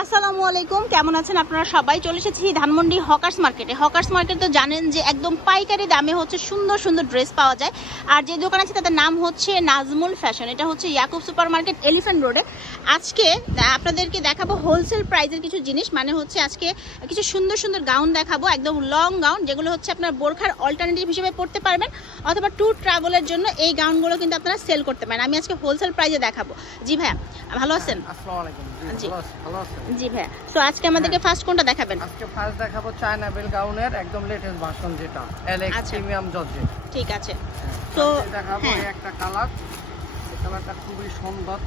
আসসালামু আলাইকুম, কেমন আছেন আপনারা সবাই? চলে এসেছি ধানমন্ডি হকার্স মার্কেটে। হকার্স মার্কেট তো জানেন যে একদম পাইকারি দামে হচ্ছে সুন্দর সুন্দর ড্রেস পাওয়া যায়। আর যে দোকান আছে তাদের নাম হচ্ছে নাজমুল ফ্যাশন। এটা হচ্ছে ইয়াকুব সুপার মার্কেট, এলিফ্যান্ট রোডে। আজকে আপনাদেরকে দেখাবো হোলসেল প্রাইজের কিছু জিনিস, মানে হচ্ছে আজকে কিছু সুন্দর সুন্দর গাউন দেখাবো, একদম লং গাউন, যেগুলো হচ্ছে আপনার বোরখার অল্টারনেটিভ হিসেবে পড়তে পারবেন, অথবা ট্যুর ট্রাভেলের জন্য এই গাউনগুলো কিন্তু আপনারা সেল করতে পারেন। আমি আজকে হোলসেল প্রাইজে দেখাবো। জি ভাইয়া, ভালো আছেন? আসসালামু আলাইকুম। জি ভালো আছেন। জি ভাইয়া, সো আজকে আমাদেরকে ফার্স্ট কোনটা দেখাবেন? আজকে ফার্স্ট দেখাবো চায়না বেল গাউনের একদম লেটেস্ট ভার্সন, যেটা এলএক্স প্রিমিয়াম জর্জেট। ঠিক আছে, তো দেখাবো একটা কালার, এই কালারটা খুবই সুন্দর।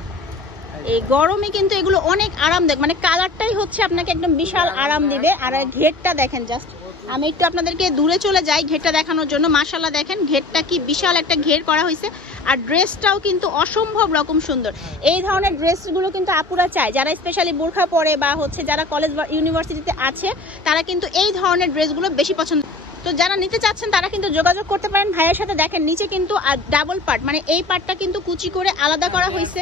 এই গরমে কিন্তু এগুলো অনেক আরামদায়ক, মানে কালারটাই হচ্ছে আপনাকে একদম বিশাল আরাম দিবে। আর ঘেরটা দেখেন, জাস্ট আমি একটু আপনাদেরকে দূরে চলে যাই ঘেরটা দেখানোর জন্য। মাশাআল্লাহ দেখেন ঘেরটা কি বিশাল একটা ঘের করা হয়েছে। আর ড্রেসটাও কিন্তু অসম্ভব রকম সুন্দর। এই ধরনের ড্রেসগুলো কিন্তু আপুরা চায়, যারা স্পেশালি বোরখা পরে বা হচ্ছে যারা কলেজ বা ইউনিভার্সিটিতে আছে, তারা কিন্তু এই ধরনের ড্রেসগুলো বেশি পছন্দ। তো যারা নিতে চাচ্ছেন তারা কিন্তু যোগাযোগ করতে পারেন ভাইয়ের সাথে। দেখেন নিচে কিন্তু ডাবল পার্ট, মানে এই পার্টটা কিন্তু কুচি করে আলাদা করা হয়েছে,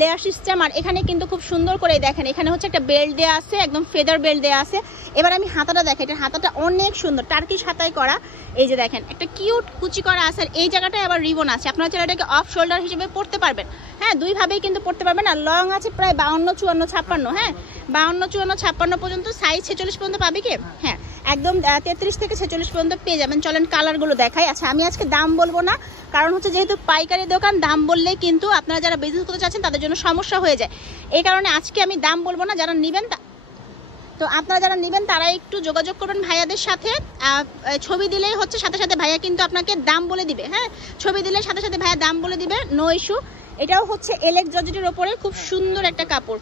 লেয়ার সিস্টেম। আর এখানে কিন্তু খুব সুন্দর করে দেখেন, এখানে হচ্ছে একটা বেল্ট দেওয়া আছে, একদম ফেদার বেল্ট দেওয়া আছে। এবার আমি হাতাটা দেখেন, এটা হাতাটা অনেক সুন্দর, টার্কিশ হাতায় করা। এই যে দেখেন একটা কিউট কুচি করা আছে। আর এই জায়গাটায় আবার রিবন আছে, আপনারা চাইলে এটাকে অফ শোল্ডার হিসেবে পড়তে পারবেন। হ্যাঁ, দুইভাবেই কিন্তু পড়তে পারবেন। আর লং আছে প্রায় 52, 54, 56। হ্যাঁ, 52, 54, 56 পর্যন্ত, সাইজ 46 পর্যন্ত পাবে কি? হ্যাঁ, একদম 33 থেকে 46 পর্যন্ত পেয়ে যাবেন। চলেন কালারগুলো দেখাই। আচ্ছা, আমি আজকে দাম বলবো না, কারণ হচ্ছে যেহেতু পাইকারি দোকান, দাম বললেই কিন্তু আপনারা যারা বিজনেস করতে চাচ্ছেন তাদের জন্য সমস্যা হয়ে যায়। এই কারণে আজকে আমি দাম বলবো না। যারা নেবেন, তো আপনারা যারা নেবেন তারা একটু যোগাযোগ করবেন ভাইয়াদের সাথে। ছবি দিলেই হচ্ছে সাথে সাথে ভাইয়া কিন্তু আপনাকে দাম বলে দিবে। হ্যাঁ, ছবি দিলে সাথে সাথে ভাইয়া দাম বলে দিবে, নো ইস্যু। এটাও হচ্ছে এলেক্স জর্জেটের উপরে খুব সুন্দর একটা কাপড়।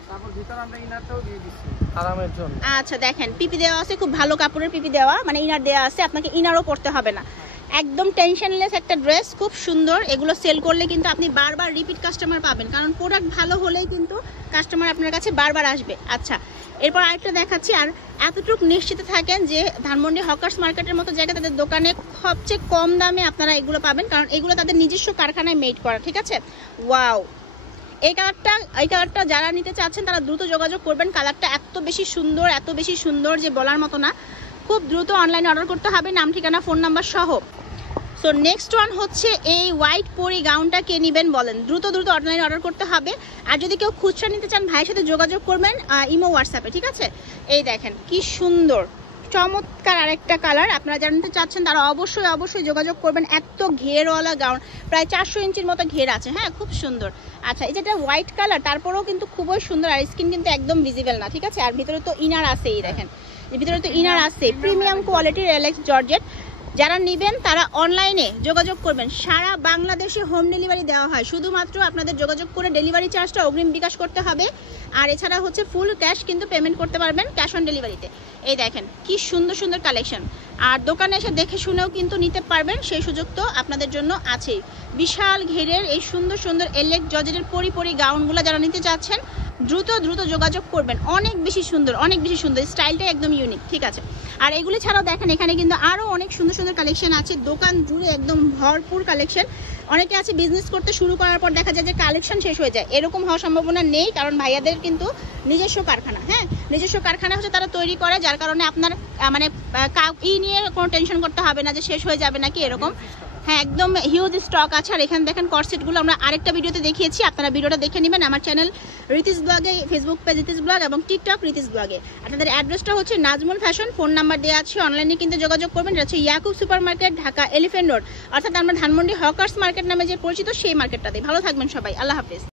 আচ্ছা দেখেন, পিপি দেওয়া আছে, খুব ভালো কাপড়ের পিপি দেওয়া, মানে ইনার দেওয়া আছে, আপনাকে ইনারও পড়তে হবে না। একদম টেনশনলেস একটা ড্রেস, খুব সুন্দর। এগুলো সেল করলে কিন্তু আপনি বারবার রিপিট কাস্টমার পাবেন, কারণ প্রোডাক্ট ভালো হলেই কিন্তু কাস্টমার আপনার কাছে বারবার আসবে। আচ্ছা, এরপর আরেকটা দেখাচ্ছি। আর এতটুকু নিশ্চিত থাকেন যে ধানমন্ডি হকার্স মার্কেটের মতো জায়গায় তাদের দোকানে সবচেয়ে কম দামে আপনারা এগুলো পাবেন, কারণ এগুলো তাদের নিজস্ব কারখানায় মেড করা। ঠিক আছে, ওয়াও। এই কালারটা যারা নিতে চাচ্ছেন তারা দ্রুত যোগাযোগ করবেন। কালারটা এত বেশি সুন্দর যে বলার মতো না। খুব দ্রুত অনলাইনে অর্ডার করতে হবে, নাম ঠিকানা ফোন নাম্বার সহ। সো নেক্সট ওয়ান হচ্ছে এই হোয়াইট পরি গাউনটা কে নেবেন বলেন? দ্রুত অনলাইনে অর্ডার করতে হবে। আর যদি কেউ খুচরা নিতে চান ভাইয়ের সাথে যোগাযোগ করবেন ইমো হোয়াটসঅ্যাপে। ঠিক আছে, এই দেখেন কি সুন্দর চমৎকার আরেকটা কালার। আপনারা যারা নিতে চাচ্ছেন তারা অবশ্যই যোগাযোগ করবেন। এত ঘেরওয়ালা গাউন, প্রায় 400 ইঞ্চির মতো ঘের আছে। হ্যাঁ, খুব সুন্দর। আচ্ছা, এই যেটা হোয়াইট কালার, তারপরেও কিন্তু খুবই সুন্দর। আর স্কিন কিন্তু একদম ভিজিবল না। ঠিক আছে, আর ভিতরে তো ইনার আছে, এই দেখেন ভিতরে তো ইনার আছে, প্রিমিয়াম কোয়ালিটির এলেক্স জর্জেট। যারা নেবেন তারা অনলাইনে যোগাযোগ করবেন। সারা বাংলাদেশে হোম ডেলিভারি দেওয়া হয়, শুধুমাত্র আপনাদের যোগাযোগ করে ডেলিভারি চার্জটা অগ্রিম বিকাশ করতে হবে। আর এছাড়া হচ্ছে ফুল ক্যাশ কিন্তু পেমেন্ট করতে পারবেন ক্যাশ অন ডেলিভারিতে। এই দেখেন কি সুন্দর কালেকশন। আর দোকানে এসে দেখে শুনেও কিন্তু নিতে পারবেন, সেই সুযোগ তো আপনাদের জন্য আছেই। বিশাল ঘেরের এই সুন্দর এলেক্স জর্জেটের পরি গাউনগুলো যারা নিতে চাচ্ছেন দ্রুত যোগাযোগ করবেন। অনেক বেশি সুন্দর, স্টাইলটা একদম ইউনিক। ঠিক আছে, আর এগুলি ছাড়াও দেখেন এখানে কিন্তু আরো অনেক সুন্দর কালেকশন আছে। দোকান জুড়ে একদম ভরপুর কালেকশন। অনেকে আছে বিজনেস করতে শুরু করার পর দেখা যায় যে কালেকশন শেষ হয়ে যায়, এরকম হওয়ার সম্ভাবনা নেই, কারণ ভাইয়াদের কিন্তু নিজস্ব কারখানা। হ্যাঁ, নিজস্ব কারখানা হচ্ছে তারা তৈরি করে, যার কারণে আপনার মানে নিয়ে কোনো টেনশন করতে হবে না যে শেষ হয়ে যাবে নাকি এরকম। হ্যাঁ, একদম হিউজ স্টক আছে। আর এখানে দেখেন কর্সেটগুলো আমরা আরেকটা ভিডিওতে দেখিয়েছি, আপনারা ভিডিওটা দেখে নেবেন। আমার চ্যানেল রিতিস ব্লগে, ফেসবুক পেজ রিতিস ব্লগ এবং টিকটক রিতিস ব্লগে। আপনাদের অ্যাড্রেসটা হচ্ছে নাজমুল ফ্যাশন, ফোন নাম্বার দেওয়া আছে, অনলাইনে কিন্তু যোগাযোগ করবেন। এটা হচ্ছে Yakub super market, Dhaka elephant road, অর্থাৎ আমরা ধানমন্ডি হকার্স মার্কেট নামে যে পরিচিত সেই মার্কেটটাতে। ভালো থাকবেন সবাই, আল্লাহ হাফেজ।